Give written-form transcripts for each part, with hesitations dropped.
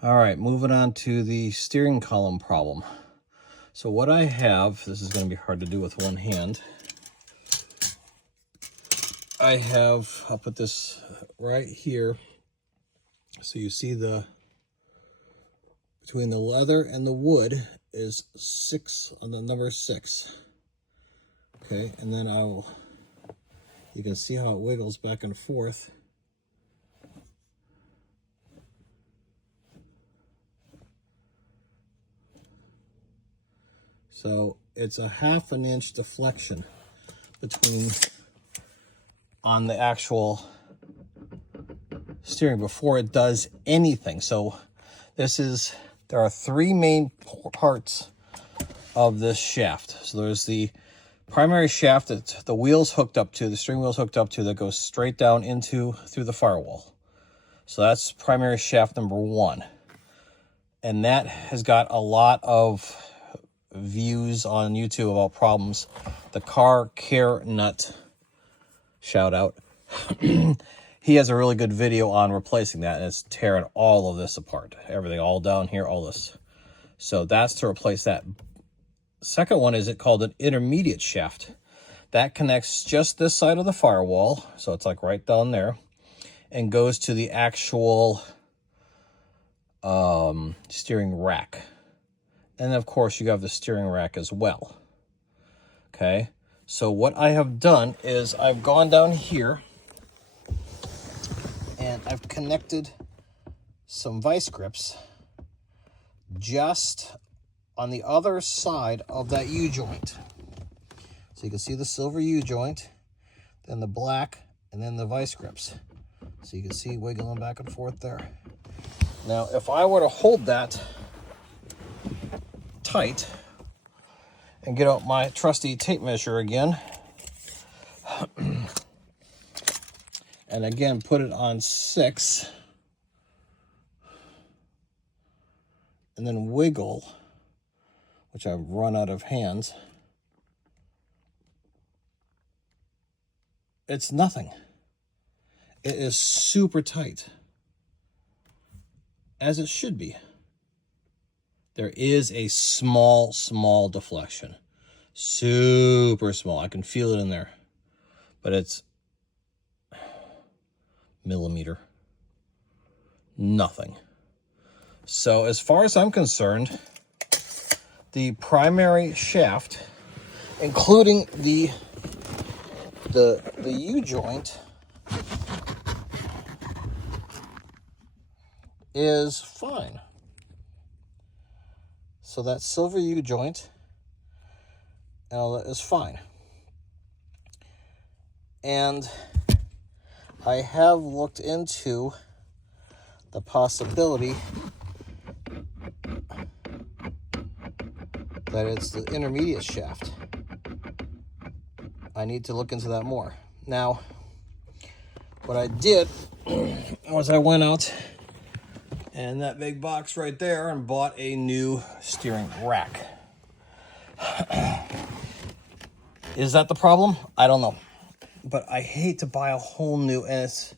All right, moving on to the steering column problem. So what I have, this is going to be hard to do with one hand. I'll put this right here. So you see between the leather and the wood is 6 on the number 6. Okay, and then you can see how it wiggles back and forth. So it's a 1/2 inch deflection on the actual steering before it does anything. So there are 3 main parts of this shaft. So there's the primary shaft that the wheel's hooked up to, the steering wheel's hooked up to, that goes straight down through the firewall. So that's primary shaft number 1. And that has got a lot of views on YouTube about problems. The Car Care Nut, shout out, he has a really good video on replacing that, and it's tearing all of this apart. Everything all down here, all this. So that's to replace that. Second one is called an intermediate shaft. That connects just this side of the firewall, so it's like right down there, and goes to the actual steering rack. And of course you have the steering rack as well. Okay, so what I have done is I've gone down here and I've connected some vice grips just on the other side of that U-joint. So you can see the silver U-joint, then the black, and then the vice grips. So you can see wiggling back and forth there. Now, if I were to hold that tight and get out my trusty tape measure again, and again put it on 6, and then wiggle, which I've run out of hands, it's nothing. It is super tight, as it should be. There is a small deflection. Super small. I can feel it in there. But it's millimeter. Nothing. So as far as I'm concerned, the primary shaft, including the U-joint, is fine. So that silver U-joint and all that is fine. And I have looked into the possibility that it's the intermediate shaft. I need to look into that more. Now, what I did was I went out in that big box right there and bought a new steering rack. Is that the problem? I don't know. But I hate to buy a whole new, and it's,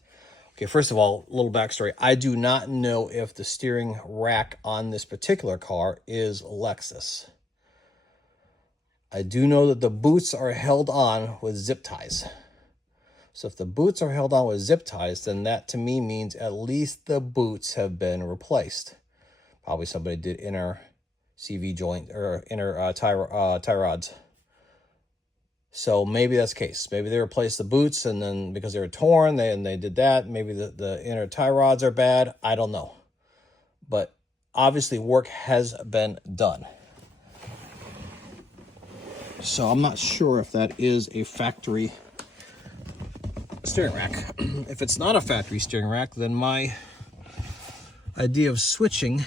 okay, first of all, a little backstory. I do not know if the steering rack on this particular car is Lexus. I do know that the boots are held on with zip ties. So if the boots are held on with zip ties, then that to me means at least the boots have been replaced. Probably somebody did inner CV joint or inner tie rods. So maybe that's the case. Maybe they replaced the boots, and then because they were torn, they did that. Maybe the inner tie rods are bad. I don't know. But obviously work has been done. So I'm not sure if that is a factory steering rack. If it's not a factory steering rack, then my idea of switching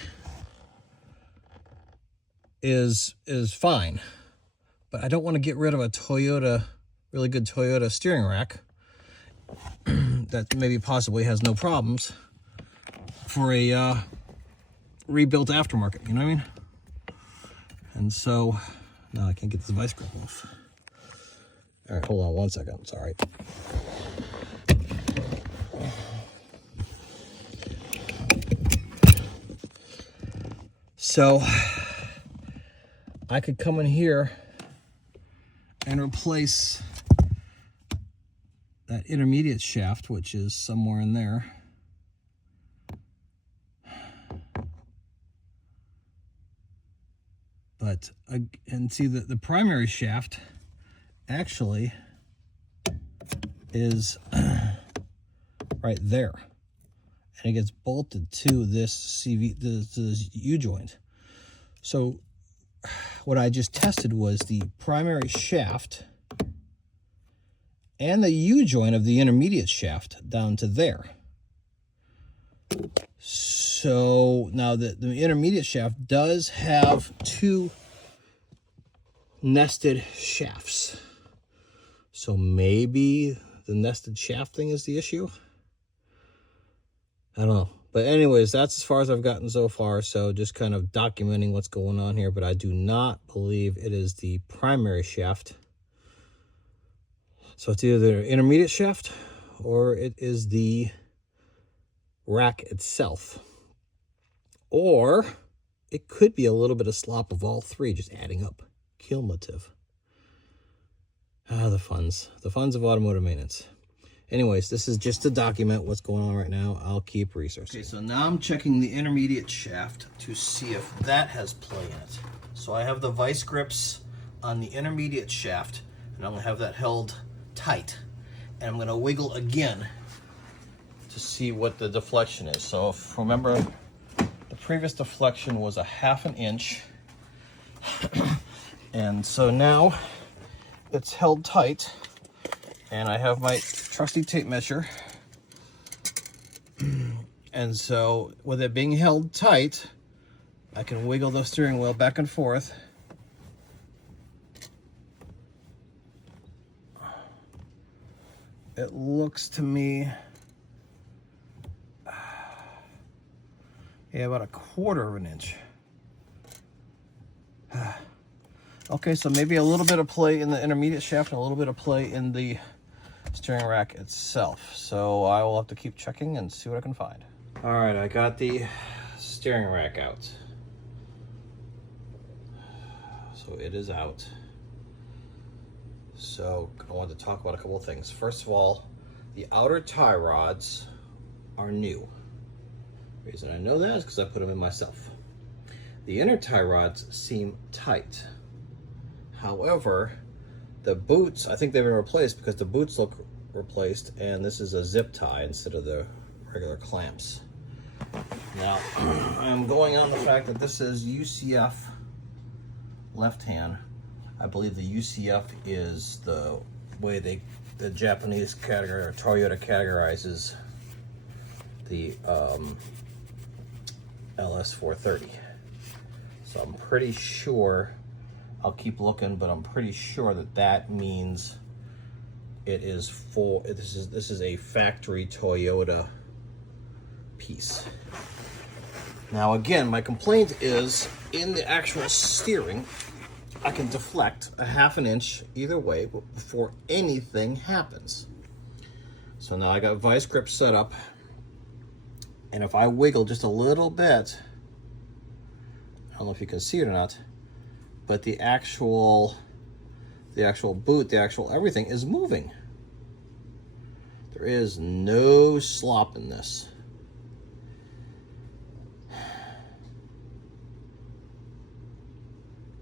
is fine. But I don't want to get rid of a really good Toyota steering rack that maybe possibly has no problems for a rebuilt aftermarket, you know what I mean? And so, now I can't get this vice grip off. All right, hold on one second, sorry. so I could come in here and replace that intermediate shaft, which is somewhere in there. But, and see that the primary shaft actually is right there. And it gets bolted to this this U-joint. So what I just tested was the primary shaft and the U-joint of the intermediate shaft down to there. So now the intermediate shaft does have two nested shafts. So maybe the nested shaft thing is the issue. I don't know. But anyways, that's as far as I've gotten so far. So just kind of documenting what's going on here. But I do not believe it is the primary shaft. So it's either the intermediate shaft or it is the rack itself. Or it could be a little bit of slop of all three just adding up. Cumulative. Ah, the funds of automotive maintenance. Anyways, this is just to document what's going on right now. I'll keep researching. Okay, so now I'm checking the intermediate shaft to see if that has play in it. So I have the vice grips on the intermediate shaft, and I'm going to have that held tight. And I'm going to wiggle again to see what the deflection is. So if, remember, the previous deflection was a 1/2 inch. And so now it's held tight. And I have my trusty tape measure. And so with it being held tight, I can wiggle the steering wheel back and forth. It looks to me, yeah, about 1/4 inch. Okay, so maybe a little bit of play in the intermediate shaft and a little bit of play in the steering rack itself. So I will have to keep checking and see what I can find. All right, I got the steering rack out. So it is out. So I want to talk about a couple of things. First of all, the outer tie rods are new. The reason I know that is because I put them in myself. The inner tie rods seem tight. However, the boots, I think they've been replaced because the boots look replaced, and this is a zip tie instead of the regular clamps. Now, I'm going on the fact that this is UCF left hand. I believe the UCF is the way the Japanese category, or Toyota categorizes the LS430. So I'm pretty sure, I'll keep looking, but I'm pretty sure that that means it is full. This is a factory Toyota piece. Now again, my complaint is in the actual steering, I can deflect a 1/2 inch either way before anything happens. So now I got vice grip set up, and if I wiggle just a little bit, I don't know if you can see it or not, but the actual boot, the actual everything is moving. There is no slop in this.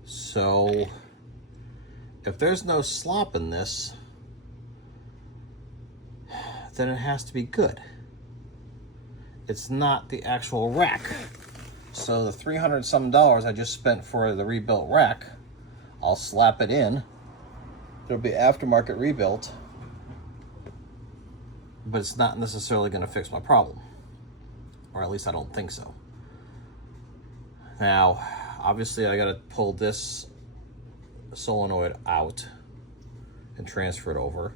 So if there's no slop in this, then it has to be good. It's not the actual rack. So the $300 some I just spent for the rebuilt rack, I'll slap it in. It'll be aftermarket rebuilt, but it's not necessarily going to fix my problem, or at least I don't think so. Now, obviously I got to pull this solenoid out and transfer it over,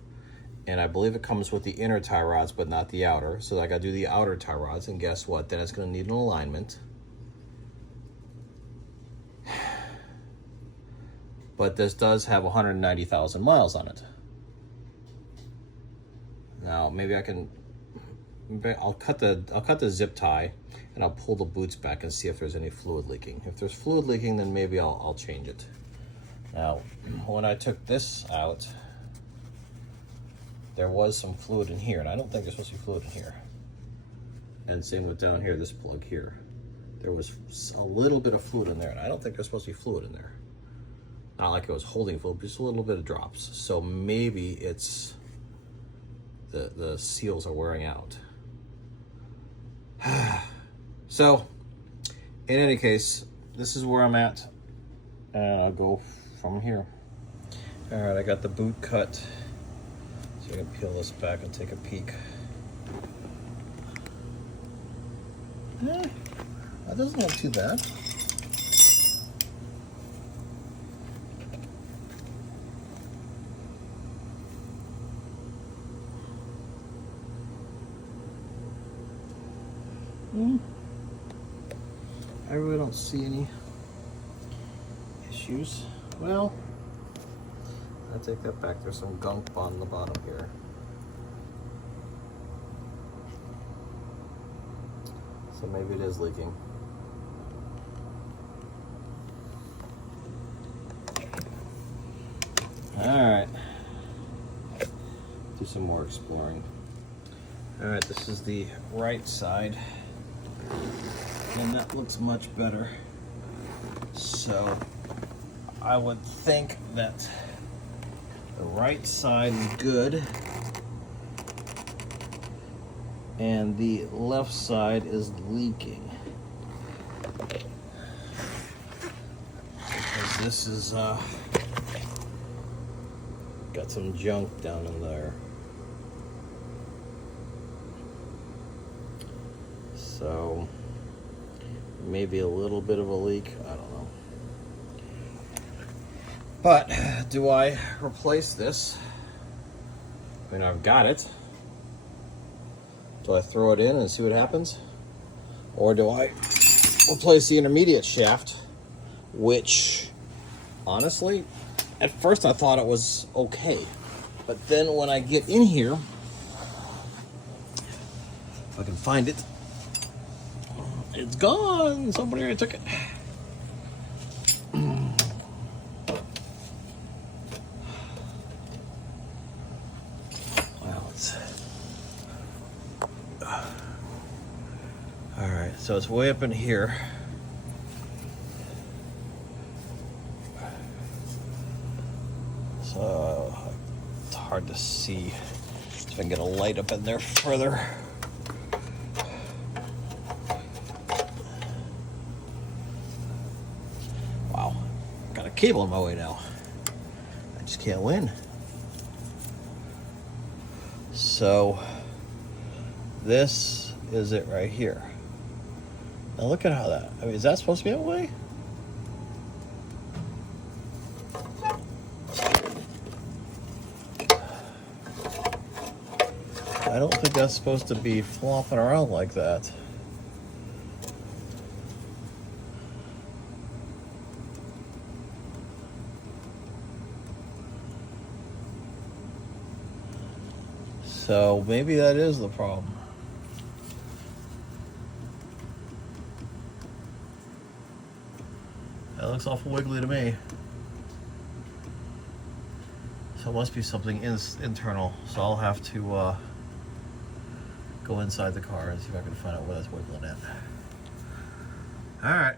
and I believe it comes with the inner tie rods but not the outer, so I got to do the outer tie rods, and guess what, then it's going to need an alignment. But this does have 190,000 miles on it. Now maybe I'll cut the zip tie, and I'll pull the boots back and see if there's any fluid leaking. If there's fluid leaking, then maybe I'll change it. Now, when I took this out, there was some fluid in here, and I don't think there's supposed to be fluid in here. And same with down here, this plug here. There was a little bit of fluid in there, and I don't think there's supposed to be fluid in there. Not like it was holding fluid, but just a little bit of drops. So maybe it's the seals are wearing out. So, in any case, this is where I'm at, and I'll go from here. All right, I got the boot cut. So I can peel this back and take a peek. That doesn't look too bad. I really don't see any issues. Well, I take that back. There's some gunk on the bottom here. So maybe it is leaking. All right. Do some more exploring. All right, this is the right side. And that looks much better. So I would think that the right side is good, and the left side is leaking. Because this is got some junk down in there. So maybe a little bit of a leak, I don't know. But do I replace this? I mean, I've got it. Do I throw it in and see what happens? Or do I replace the intermediate shaft, which honestly, at first I thought it was okay. But then when I get in here, if I can find it, it's gone. Somebody already took it. All right, so it's way up in here. So it's hard to see. So I can get a light up in there further. Wow, got a cable in my way now. I just can't win. So this is it right here. Now look at how that, I mean, is that supposed to be that way? I don't think that's supposed to be flopping around like that. So maybe that is the problem. That looks awful wiggly to me. So it must be something internal. So I'll have to go inside the car and see if I can find out where that's wiggling at. All right.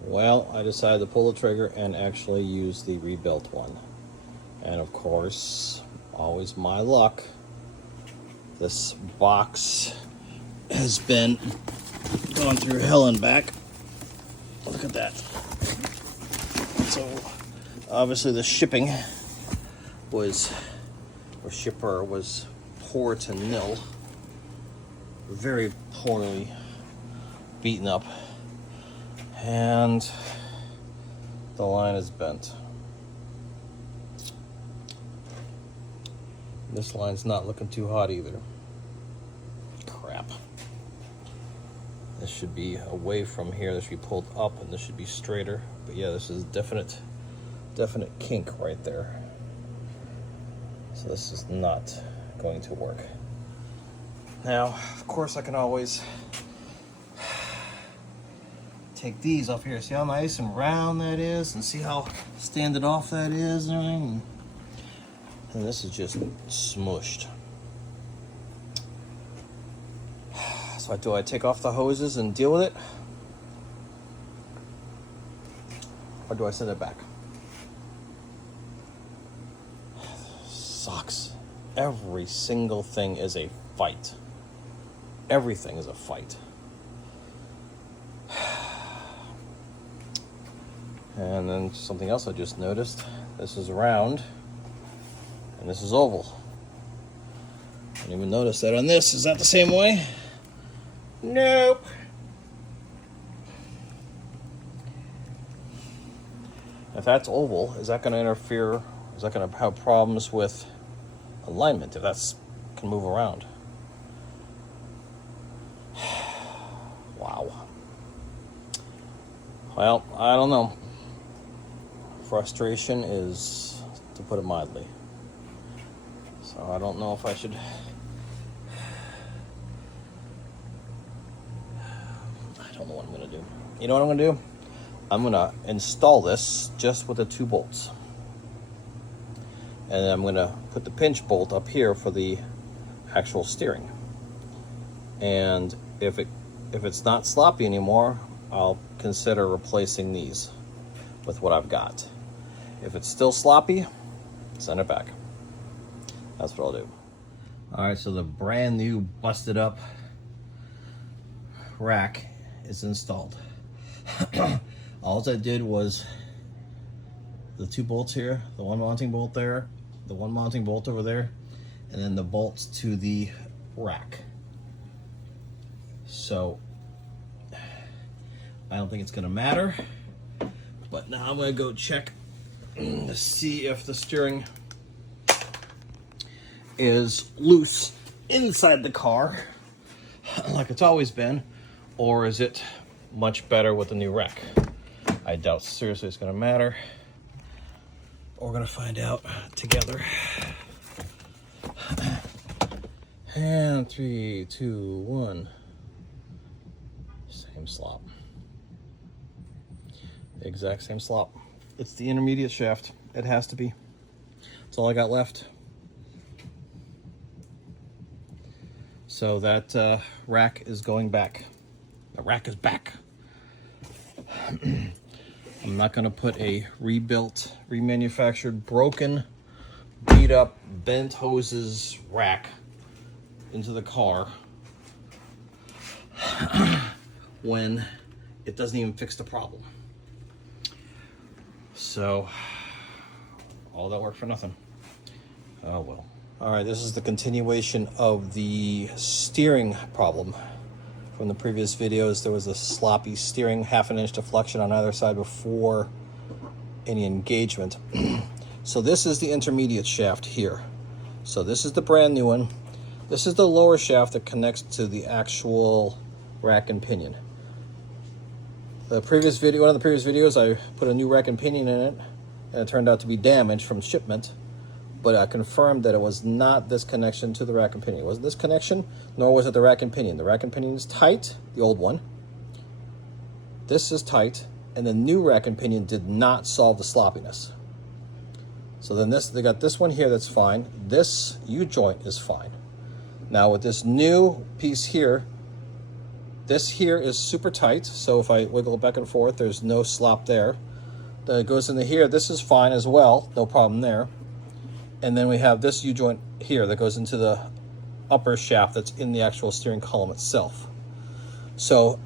Well, I decided to pull the trigger and actually use the rebuilt one. And of course, always my luck, this box has been going through hell and back. Look at that. So obviously the shipping was, or shipper was poor to nil. Very poorly beaten up. And the line is bent. This line's not looking too hot either. Crap. This should be away from here. This should be pulled up and this should be straighter. But yeah, this is definite definite kink right there. So this is not going to work. Now, of course, I can always take these up here. See how nice and round that is, and see how standing off that is and everything. And this is just smushed. So do I take off the hoses and deal with it? Or do I send it back? Sucks. Every single thing is a fight. Everything is a fight. And then something else I just noticed. This is round and this is oval. I didn't even notice that on this. Is that the same way? Nope. If that's oval, is that going to interfere? Is that going to have problems with alignment if that's can move around? Wow. Well, I don't know. Frustration is, to put it mildly. So I don't know if I should. I don't know what I'm going to do. You know what I'm going to do? I'm going to install this just with the 2 bolts. And I'm going to put the pinch bolt up here for the actual steering. And if it's not sloppy anymore, I'll consider replacing these with what I've got. If it's still sloppy, send it back. That's what I'll do. All right, so the brand new busted up rack is installed. All I did was the 2 bolts here, the one mounting bolt there, the one mounting bolt over there, and then the bolts to the rack. So I don't think it's gonna matter, but now I'm gonna go check to see if the steering is loose inside the car like it's always been, or is it much better with the new rack. I doubt seriously it's gonna matter. We're gonna find out together. And 3, 2, 1. Same slop. The exact same slop. It's the intermediate shaft. It has to be. That's all I got left. So that rack is going back. The rack is back. I'm not going to put a rebuilt, remanufactured, broken, beat up, bent hoses rack into the car when it doesn't even fix the problem. So, all that work for nothing. Oh well. All right, this is the continuation of the steering problem. From the previous videos, there was a sloppy steering, 1/2 inch deflection on either side before any engagement. So this is the intermediate shaft here. So this is the brand new one. This is the lower shaft that connects to the actual rack and pinion. The previous video, one of the previous videos, I put a new rack and pinion in it, and it turned out to be damaged from shipment. But I confirmed that it was not this connection to the rack and pinion. It wasn't this connection, nor was it the rack and pinion. The rack and pinion is tight, the old one. This is tight, and the new rack and pinion did not solve the sloppiness. So then they got this one here that's fine. This U-joint is fine. Now with this new piece here, this here is super tight, so if I wiggle it back and forth, there's no slop there. Then it goes into here. This is fine as well, no problem there. And then we have this U-joint here that goes into the upper shaft that's in the actual steering column itself. So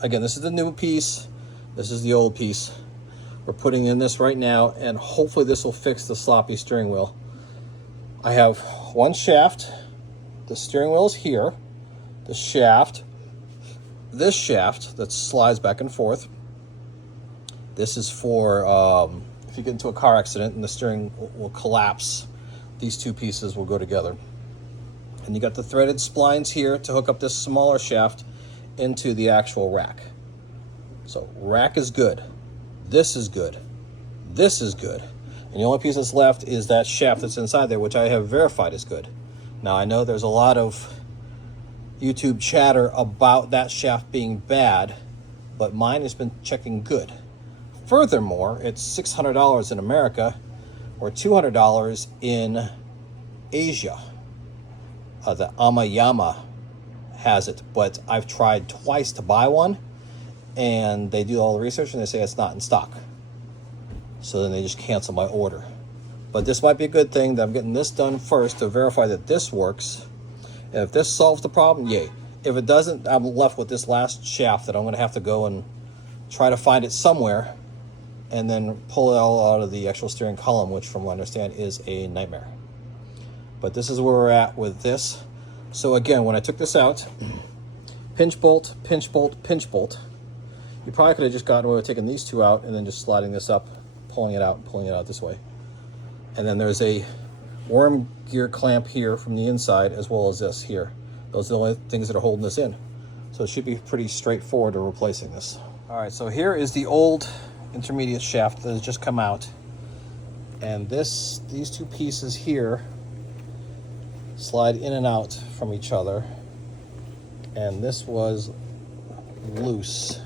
again, this is the new piece. This is the old piece. We're putting in this right now, and hopefully this will fix the sloppy steering wheel. I have one shaft. The steering wheel is here. The shaft. This shaft that slides back and forth. This is for if you get into a car accident and the steering will collapse. These 2 pieces will go together. And you got the threaded splines here to hook up this smaller shaft into the actual rack. So rack is good. This is good. This is good. And the only piece that's left is that shaft that's inside there, which I have verified is good. Now, I know there's a lot of YouTube chatter about that shaft being bad, but mine has been checking good. Furthermore, it's $600 in America or $200 in Asia. The Amayama has it, but I've tried twice to buy one, and they do all the research and they say it's not in stock. So then they just cancel my order. But this might be a good thing that I'm getting this done first to verify that this works. And if this solves the problem, yay. If it doesn't, I'm left with this last shaft that I'm going to have to go and try to find it somewhere and then pull it all out of the actual steering column, which from what I understand is a nightmare. But this is where we're at with this. So again, when I took this out, pinch bolt, pinch bolt, pinch bolt. You probably could have just gotten away with taking these two out and then just sliding this up, pulling it out, and pulling it out this way. And then there's a worm gear clamp here from the inside, as well as this here. Those are the only things that are holding this in. So it should be pretty straightforward to replacing this. All right, so here is the old intermediate shaft that has just come out. And these two pieces here slide in and out from each other. And this was loose.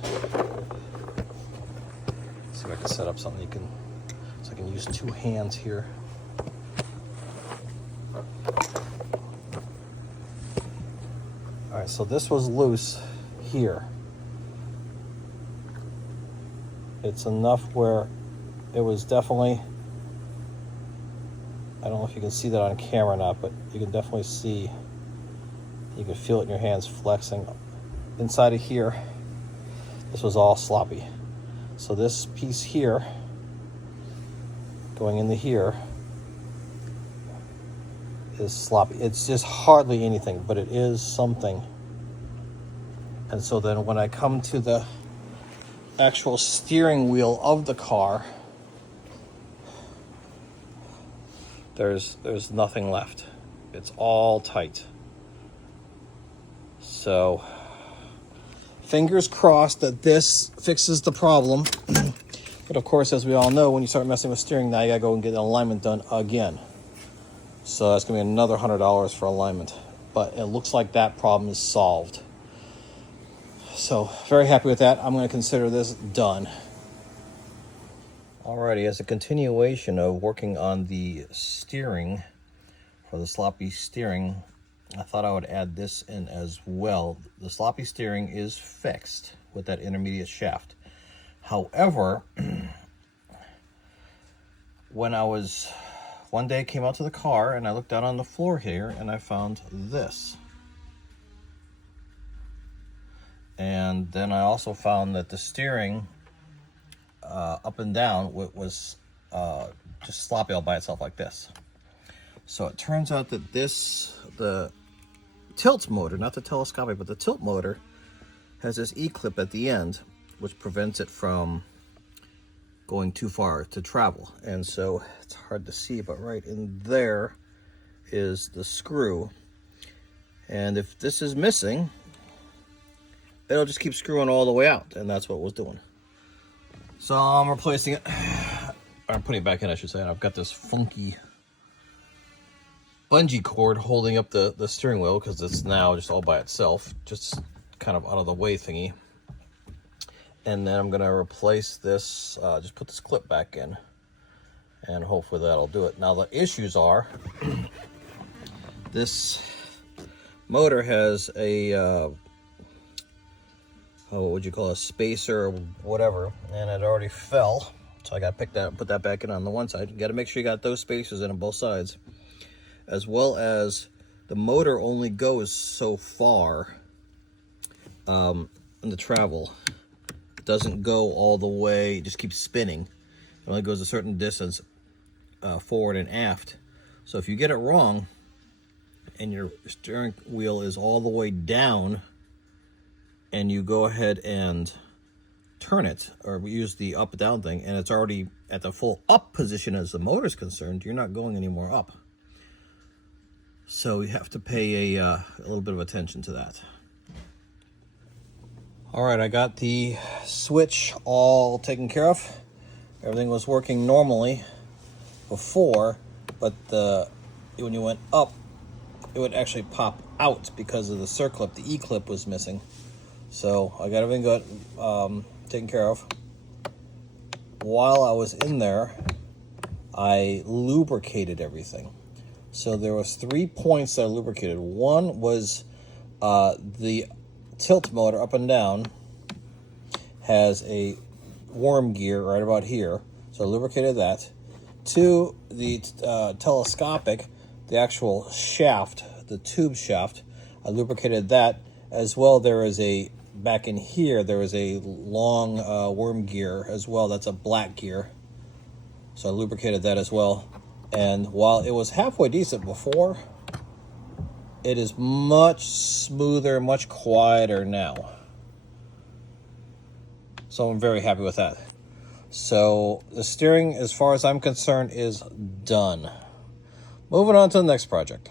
Let's see if I can set up something so I can use two hands here. All right, so this was loose here. It's enough where it was definitely, I don't know if you can see that on camera or not, but you can definitely see, you can feel it in your hands flexing. Inside of here, this was all sloppy. So this piece here, going into here, is sloppy. It's just hardly anything, but it is something. And so then when I come to the actual steering wheel of the car, there's nothing left. It's all tight. So fingers crossed that this fixes the problem. But of course, as we all know, when you start messing with steering, now you gotta go and get an alignment done again. So that's gonna be another $100 for alignment. But it looks like that problem is solved. So very happy with that. I'm gonna consider this done. Alrighty, as a continuation of working on the steering for the sloppy steering, I thought I would add this in as well. The sloppy steering is fixed with that intermediate shaft. However, when one day I came out to the car and I looked down on the floor here and I found this. And then I also found that the steering up and down was just sloppy all by itself like this. So it turns out that the tilt motor, not the telescopic, but the tilt motor, has this E-clip at the end, which prevents it from going too far to travel. And so it's hard to see, but right in there is the screw. And if this is missing, it'll just keep screwing all the way out, and that's what it was doing. So I'm replacing it. I'm putting it back in, I should say. And I've got this funky bungee cord holding up the steering wheel because it's now just all by itself, just kind of out of the way thingy. And then I'm gonna replace this, just put this clip back in, and hopefully that'll do it. Now the issues are, this motor has a, what would you call a spacer or whatever, and it already fell. So I got to put that back in on the one side. You got to make sure you got those spacers in on both sides, as well as the motor only goes so far in the travel. It doesn't go all the way, it just keeps spinning. It only goes a certain distance forward and aft. So if you get it wrong and your steering wheel is all the way down and you go ahead and turn it, or use the up down thing, and it's already at the full up position as the motor is concerned, you're not going any more up. So you have to pay a little bit of attention to that. All right, I got the switch all taken care of. Everything was working normally. before, but when you went up, it would actually pop out because of the circlip. The E-clip was missing. So I got everything good, taken care of. While I was in there, I lubricated everything. So there was 3 points that I lubricated. One was the tilt motor up and down has a worm gear right about here. So I lubricated that. 2, the telescopic, the actual shaft, the tube shaft, I lubricated that as well. There is a, back in here, there is a long worm gear as well. That's a black gear. So I lubricated that as well. And while it was halfway decent before, it is much smoother, much quieter now. So I'm very happy with that. So the steering, as far as I'm concerned, is done. Moving on to the next project.